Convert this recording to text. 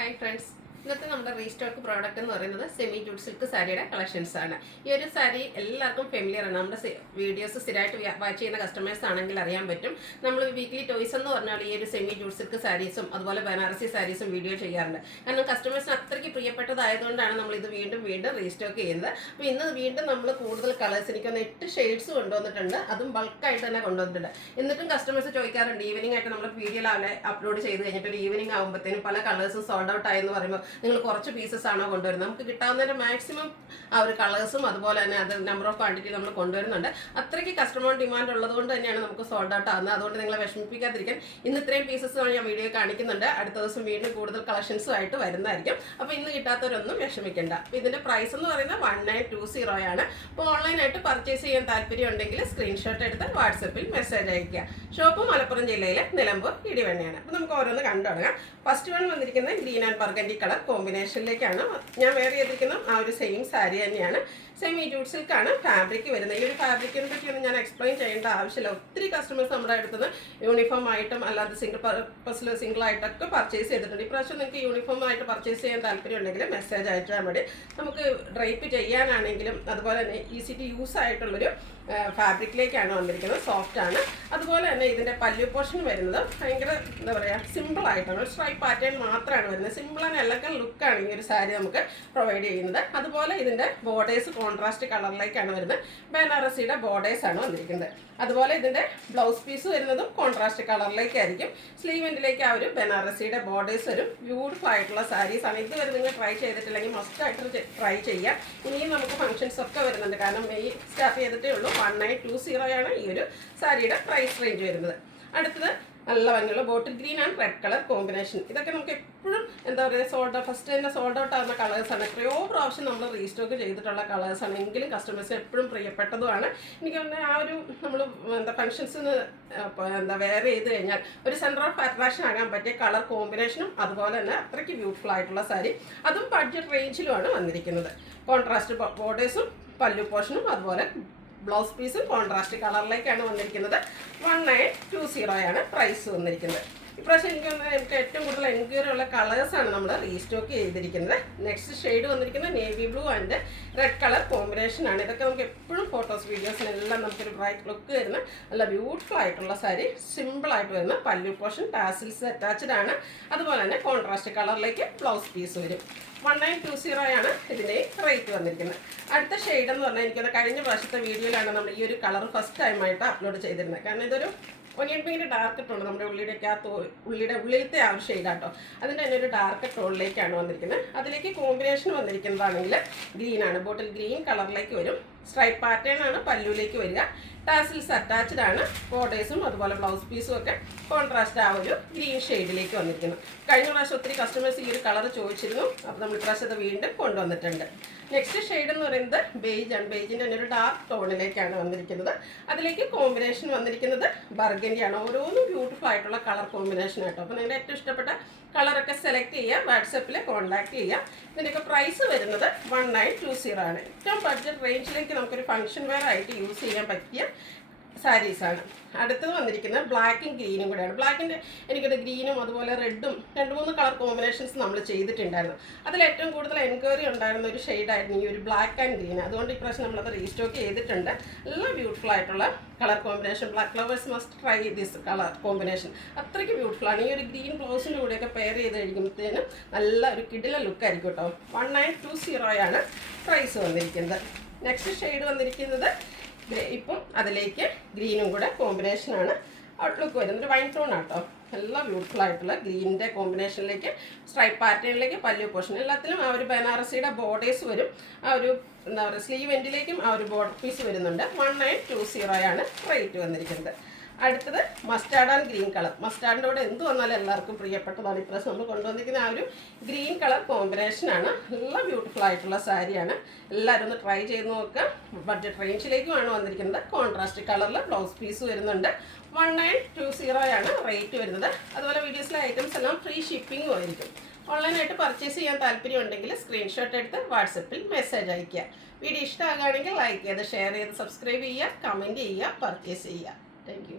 Hi friends. ഇന്നത്തെ നമ്മുടെ restock product എന്ന് പറയുന്നത് സെമി ജൂട്ട് സിൽക്ക് സാരിയുടെ കളക്ഷൻസ് ആണ്. ഈ ഒരു സാരി എല്ലാവർക്കും ഫെമിലിയർ ആണ്. നമ്മുടെ വീഡിയോസ് സ്ഥിരമായിട്ട് വാച്ച് ചെയ്യുന്ന കസ്റ്റമേഴ്സ് ആണെങ്കിൽ അറിയാൻ പറ്റും. നമ്മൾ വീക്ക്ലി ടോയ്സ് എന്ന് പറഞ്ഞാൽ ഈ ഒരു സെമി ജൂട്ട് സിൽക്ക് സാരീസും അതുപോലെ ബനാറസി സാരീസും വീഡിയോ ചെയ്യാറുണ്ട്. കാരണം കസ്റ്റമേഴ്സിന് അത്രയ്ക്ക് പ്രിയപ്പെട്ടതായതുകൊണ്ടാണ് നമ്മൾ ഇത് വീണ്ടും റീസ്റ്റോക്ക് ചെയ്യുന്നത്. അപ്പോൾ ഇന്ന് വീണ്ടും നമ്മൾ കൂടുതൽ കളേഴ്സ് എനിക്കൊന്ന് 8 ഷെയ്ഡ്സ് കൊണ്ടുവന്നിട്ടുണ്ട്. അതും ബൾക്കായിട്ട് തന്നെ കൊണ്ടുവന്നിട്ടുണ്ട്. എന്നിട്ടും കസ്റ്റമേഴ്സ് ചോദിക്കാറുണ്ട് ഈവനിങ് ആയിട്ട് നമ്മൾ വീഡിയോ അപ്ലോഡ് ചെയ്ത് കഴിഞ്ഞിട്ട് ഒരു ഈവനിങ് ആകുമ്പോഴത്തേനും പല കളേഴ്സും സോൾഡ് ഔട്ട് ആയെന്ന് പറയുമ്പോൾ നിങ്ങൾ കുറച്ച് പീസസ് ആണോ കൊണ്ടുവരുന്നത്. നമുക്ക് കിട്ടാവുന്നതിൻ്റെ മാക്സിമം ആ ഒരു കളേഴ്സും അതുപോലെ തന്നെ അത് നമ്പർ ഓഫ് ക്വാണ്ടിറ്റി നമ്മൾ കൊണ്ടുവരുന്നുണ്ട്. അത്രയ്ക്ക് കസ്റ്റമർ ഡിമാൻഡ് ഉള്ളതുകൊണ്ട് തന്നെയാണ് നമുക്ക് സോൾഡ് ഔട്ട് ആകുന്നത്. അതുകൊണ്ട് നിങ്ങളെ വിഷമിപ്പിക്കാതിരിക്കാൻ ഇന്ന് ഇത്രയും പീസസ് ഞാൻ വീഡിയോ കാണിക്കുന്നുണ്ട്. അടുത്ത ദിവസം വീണ്ടും കൂടുതൽ കളക്ഷൻസും ആയിട്ട് വരുന്നതായിരിക്കും. അപ്പോൾ ഇന്ന് കിട്ടാത്തവരൊന്നും വിഷമിക്കേണ്ട. അപ്പോൾ ഇതിൻ്റെ പ്രൈസ് എന്ന് പറയുന്നത് 1920 ആണ്. അപ്പോൾ ഓൺലൈനായിട്ട് പർച്ചേസ് ചെയ്യാൻ താല്പര്യം ഉണ്ടെങ്കിൽ സ്ക്രീൻഷോട്ട് എടുത്ത് വാട്സപ്പിൽ മെസ്സേജ് അയയ്ക്കുക. ഷോപ്പ് മലപ്പുറം ജില്ലയിലെ നിലമ്പൂർ ഇടിവണ്ണയാണ്. അപ്പോൾ നമുക്ക് ഓരോന്ന് കണ്ടു തുടങ്ങാം. ഫസ്റ്റ് വൺ വന്നിരിക്കുന്നത് ഗ്രീൻ ആൻഡ് ബർഗൻഡി കളർ കോമ്പിനേഷനിലേക്കാണ്. ഞാൻ വേറെ ചെയ്തിരിക്കുന്ന ആ ഒരു സെയിം സാരി തന്നെയാണ്. സെമി ജൂട്ട് സിൽക്കാണ് ഫാബ്രിക് വരുന്നത്. ഈ ഒരു ഫാബ്രിക്കിനെ പറ്റിയൊന്നും ഞാൻ എക്സ്പ്ലെയിൻ ചെയ്യേണ്ട ആവശ്യമില്ല. ഒത്തിരി കസ്റ്റമേഴ്സ് നമ്മുടെ അടുത്തുനിന്ന് യൂണിഫോം ആയിട്ടും അല്ലാതെ സിംഗിൾ ആയിട്ടൊക്കെ പർച്ചേസ് ചെയ്തിട്ടുണ്ട്. ഇപ്രാവശ്യം നിങ്ങൾക്ക് യൂണിഫോം ആയിട്ട് പർച്ചേസ് ചെയ്യാൻ താല്പര്യം ഉണ്ടെങ്കിൽ മെസ്സേജ് അയച്ചാൽ മതി. നമുക്ക് ഡ്രൈപ്പ് ചെയ്യാനാണെങ്കിലും അതുപോലെ തന്നെ ഈസി ടു യൂസ് ആയിട്ടുള്ളൊരു ഫാബ്രിക്കിലേക്കാണ് വന്നിരിക്കുന്നത്. സോഫ്റ്റ് ആണ്. അതുപോലെ തന്നെ ഇതിൻ്റെ പല്ലു പോർഷൻ വരുന്നത് ഭയങ്കര എന്താ പറയുക സിമ്പിൾ ആയിട്ടാണ്. ഒരു സ്ട്രൈപ്പ് പാറ്റേൺ മാത്രമാണ് വരുന്നത്. സിമ്പിൾ ആൻഡ് എലഗൻ ലുക്കാണ് ഈ ഒരു സാരി നമുക്ക് പ്രൊവൈഡ് ചെയ്യുന്നത്. അതുപോലെ ഇതിൻ്റെ ബോർഡേഴ്സ് കോൺട്രാസ്റ്റ് കളറിലേക്കാണ് വരുന്നത്. ബനാറസിയുടെ ബോർഡേഴ്സ് ആണ് വന്നിരിക്കുന്നത്. അതുപോലെ ഇതിൻ്റെ ബ്ലൗസ് പീസ് വരുന്നതും കോൺട്രാസ്റ്റ് കളറിലേക്കായിരിക്കും. സ്ലീവ് എൻഡിലേക്ക് ആ ഒരു ബനാറസിയുടെ ബോർഡേഴ്സ് വരും. ബ്യൂട്ടിഫുൾ ആയിട്ടുള്ള സാരീസ് ആണ്. ഇതുവരെ നിങ്ങൾ ട്രൈ ചെയ്തിട്ടില്ലെങ്കിൽ മസ്റ്റായിട്ട് ട്രൈ ചെയ്യാം. ഇനിയും നമുക്ക് ഫംഗ്ഷൻസ് ഒക്കെ വരുന്നുണ്ട്. കാരണം മെയ് സ്റ്റാർട്ട് ചെയ്തിട്ടേ ഉള്ളൂ. 1920 ആണ് ഈ ഒരു സാരിയുടെ പ്രൈസ് റേഞ്ച് വരുന്നത്. അടുത്തത് നല്ല ഭംഗിയുള്ള bottle green and red colour combination. ഇതൊക്കെ നമുക്ക് എപ്പോഴും എന്താ പറയുക ഫസ്റ്റ് തന്നെ സോൾഡ് ഔട്ട് ആകുന്ന കളേഴ്സാണ്. എത്രയോ പ്രാവശ്യം നമ്മൾ റീസ്റ്റോക്ക് ചെയ്തിട്ടുള്ള കളേഴ്സാണ്. എങ്കിലും കസ്റ്റമേഴ്സിന് എപ്പോഴും പ്രിയപ്പെട്ടതുമാണ്. എനിക്ക് തോന്നുന്നത് ആ ഒരു നമ്മൾ ഫംഗ്ഷൻസിന് വെയർ ചെയ്ത് കഴിഞ്ഞാൽ ഒരു സെൻറ്റർ ഓഫ് അട്രാക്ഷൻ ആകാൻ പറ്റിയ കളർ കോമ്പിനേഷനും അതുപോലെ തന്നെ അത്രയ്ക്ക് ബ്യൂട്ടിഫുൾ ആയിട്ടുള്ള സാരി. അതും ബഡ്ജറ്റ് റേഞ്ചിലുമാണ് വന്നിരിക്കുന്നത്. കോൺട്രാസ്റ്റ് ബോർഡേഴ്സും പല്ലു പോർഷനും അതുപോലെ ബ്ലൗസ് പീസും കോൺട്രാസ്റ്റ് കളറിലേക്കാണ് വന്നിരിക്കുന്നത്. 1920 ആണ് പ്രൈസ് വന്നിരിക്കുന്നത്. ഇപ്രാവശ്യം എനിക്ക് ഏറ്റവും കൂടുതൽ എൻക്വയറി ഉള്ള കളേഴ്സാണ് നമ്മൾ റീസ്റ്റോക്ക് ചെയ്തിരിക്കുന്നത്. നെക്സ്റ്റ് ഷെയ്ഡ് വന്നിരിക്കുന്നത് navy blue and red colour കോമ്പിനേഷനാണ്. ഇതൊക്കെ നമുക്ക് എപ്പോഴും ഫോട്ടോസ് വീഡിയോസിനെല്ലാം നമുക്കൊരു ബ്രൈറ്റ് ലുക്ക് വരുന്ന നല്ല ബ്യൂട്ടിഫുൾ ആയിട്ടുള്ള സാരി. സിമ്പിളായിട്ട് വരുന്ന പല്ലു പോർഷൻ ടാസിൽസ് അറ്റാച്ച്ഡ് ആണ്. അതുപോലെ തന്നെ കോൺട്രാസ്റ്റ് കളറിലേക്ക് ബ്ലൗസ് പീസ് വരും. 1920 ആണ് ഇതിൻ്റെ റേറ്റ് വന്നിരിക്കുന്നത്. അടുത്ത ഷെയ്ഡ് എന്ന് പറഞ്ഞാൽ എനിക്കത് കഴിഞ്ഞ പ്രാവശ്യത്തെ വീഡിയോയിലാണ് നമ്മൾ ഈ ഒരു കളർ ഫസ്റ്റ് ടൈമായിട്ട് അപ്ലോഡ് ചെയ്തിരുന്നത്. കാരണം ഇതൊരു ഒനിയൻ പിങ്കിൻ്റെ ഡാർക്ക് ടോൺ നമ്മുടെ ഉള്ളിയുടെ ഉള്ളിലത്തെ ആ ഒരു ഷെയ്ഡാട്ടോ. അതിൻ്റെ തന്നെ ഒരു ഡാർക്ക് ടോണിലേക്കാണ് വന്നിരിക്കുന്നത്. അതിലേക്ക് കോമ്പിനേഷൻ വന്നിരിക്കുന്നതാണെങ്കിൽ ഗ്രീൻ ആണ്. ബോട്ടിൽ ഗ്രീൻ കളറിലേക്ക് വരും. സ്ട്രൈപ്പ് പാറ്റേൺ ആണ് പല്ലുവിലേക്ക് വരിക. ടാസിൽസ് അറ്റാച്ച്ഡ് ആണ്. ബോർഡേഴ്സും അതുപോലെ ബ്ലൗസ് പീസും ഒക്കെ കോൺട്രാസ്റ്റ് ആ ഒരു ഗ്രീൻ ഷെയ്ഡിലേക്ക് വന്നിരിക്കുന്നു. കഴിഞ്ഞ പ്രാവശ്യം ഒത്തിരി കസ്റ്റമേഴ്സ് ഈ ഒരു കളർ ചോദിച്ചിരുന്നു. അപ്പോൾ നമ്മൾ ഇപ്രാവശ്യം അത് വീണ്ടും കൊണ്ടുവന്നിട്ടുണ്ട്. നെക്സ്റ്റ് ഷെയ്ഡ് എന്ന് പറയുന്നത് ബേജ് ആണ്. ബേജിൻ്റെ തന്നെ ഒരു ഡാർക്ക് ടോണിലേക്കാണ് വന്നിരിക്കുന്നത്. അതിലേക്ക് കോമ്പിനേഷൻ വന്നിരിക്കുന്നത് ബർഗൻഡി ആണ്. ഓരോന്നും ബ്യൂട്ടിഫുൾ ആയിട്ടുള്ള കളർ കോമ്പിനേഷൻ ആട്ടോ. അപ്പോൾ നിങ്ങളുടെ ഏറ്റവും ഇഷ്ടപ്പെട്ട കളറൊക്കെ സെലക്ട് ചെയ്യുക. വാട്സപ്പിൽ കോൺടാക്ട് ചെയ്യുക. ഇതിൻ്റെയൊക്കെ പ്രൈസ് വരുന്നത് 1920 ആണ്. ഏറ്റവും ബഡ്ജറ്റ് റേഞ്ചിലേക്ക് നമുക്കൊരു ഫംഗ്ഷൻ വെയർ ആയിട്ട് യൂസ് ചെയ്യാൻ പറ്റിയ സാരീസാണ്. അടുത്തത് വന്നിരിക്കുന്നത് ബ്ലാക്കും ഗ്രീനും കൂടെയാണ്. ബ്ലാക്കിൻ്റെ എനിക്കൊരു ഗ്രീനും അതുപോലെ റെഡും 2-3 കളർ കോമ്പിനേഷൻസ് നമ്മൾ ചെയ്തിട്ടുണ്ടായിരുന്നു. അതിൽ ഏറ്റവും കൂടുതൽ എൻക്വയറി ഉണ്ടായിരുന്ന ഒരു ഷെയ്ഡായിരുന്നു ഈ ഒരു ബ്ലാക്ക് ആൻഡ് ഗ്രീൻ. അതുകൊണ്ട് ഇപ്രാവശ്യം നമ്മളത് റീസ്റ്റോക്ക് ചെയ്തിട്ടുണ്ട്. എല്ലാം ബ്യൂട്ടിഫുൾ ആയിട്ടുള്ള colour combination. Black lovers must try this colour combination. അത്രയ്ക്ക് ബ്യൂട്ടിഫുൾ ആണ്. ഈ ഒരു ഗ്രീൻ ബ്ലൗസിൻ്റെ കൂടെയൊക്കെ പെയർ ചെയ്ത് കഴിക്കുമ്പോഴത്തേനും നല്ല ഒരു കിടില ലുക്കായിരിക്കും കേട്ടോ. 1920 ആണ് പ്രൈസ് വന്നിരിക്കുന്നത്. നെക്സ്റ്റ് ഷെയ്ഡ് വന്നിരിക്കുന്നത് ഇപ്പം അതിലേക്ക് ഗ്രീനും കൂടെ കോമ്പിനേഷനാണ് ഔട്ട്ലുക്ക് വരുന്നത്. വൈൻ ടോൺ ആട്ടോ. എല്ലാം ബ്യൂട്ടിഫുൾ ആയിട്ടുള്ള ഗ്രീനിൻ്റെ കോമ്പിനേഷനിലേക്ക് സ്ട്രൈപ്പ് പാറ്റേണിലേക്ക് പല്ലു പോർഷൻ എല്ലാത്തിലും ആ ഒരു ബനാറസിയുടെ ബോർഡേഴ്സ് വരും. ആ ഒരു എന്താ പറയുക സ്ലീവ് എൻഡിലേക്കും ആ ഒരു ബോർഡർ പീസ് വരുന്നുണ്ട്. 1920 ആണ് റേറ്റ് വന്നിരിക്കുന്നത്. അടുത്തത് മസ്റ്റാർഡ് ആൻഡ് ഗ്രീൻ കളർ. മസ്റ്റാർഡിൻ്റെ കൂടെ എന്ത് വന്നാലും എല്ലാവർക്കും പ്രിയപ്പെട്ടതാണ്. ഇപ്രാവശ്യം നമ്മൾ കൊണ്ടുവന്നിരിക്കുന്ന ആ ഒരു ഗ്രീൻ കളർ കോമ്പിനേഷനാണ്. എല്ലാം ബ്യൂട്ടിഫുൾ ആയിട്ടുള്ള സാരിയാണ്. എല്ലാവരും ഒന്ന് ട്രൈ ചെയ്ത് നോക്കുക. ബഡ്ജറ്റ് റേഞ്ചിലേക്കുമാണ് വന്നിരിക്കുന്നത്. കോൺട്രാസ്റ്റ് കളറിൽ ബ്ലൗസ് പീസ് വരുന്നുണ്ട്. 1920 ആണ് റേറ്റ് വരുന്നത്. അതുപോലെ വീഡിയോസിലെ ഐറ്റംസ് എല്ലാം ഫ്രീ ഷിപ്പിംഗും ആയിരിക്കും. ഓൺലൈനായിട്ട് പർച്ചേസ് ചെയ്യാൻ താല്പര്യമുണ്ടെങ്കിൽ സ്ക്രീൻഷോട്ട് എടുത്ത് വാട്സപ്പിൽ മെസ്സേജ് അയയ്ക്കുക. വീഡിയോ ഇഷ്ടമാകുകയാണെങ്കിൽ ലൈക്ക് ചെയ്ത് ഷെയർ ചെയ്ത് സബ്സ്ക്രൈബ് ചെയ്യുക, കമൻറ്റ് ചെയ്യുക, പർച്ചേസ് ചെയ്യുക. Thank you.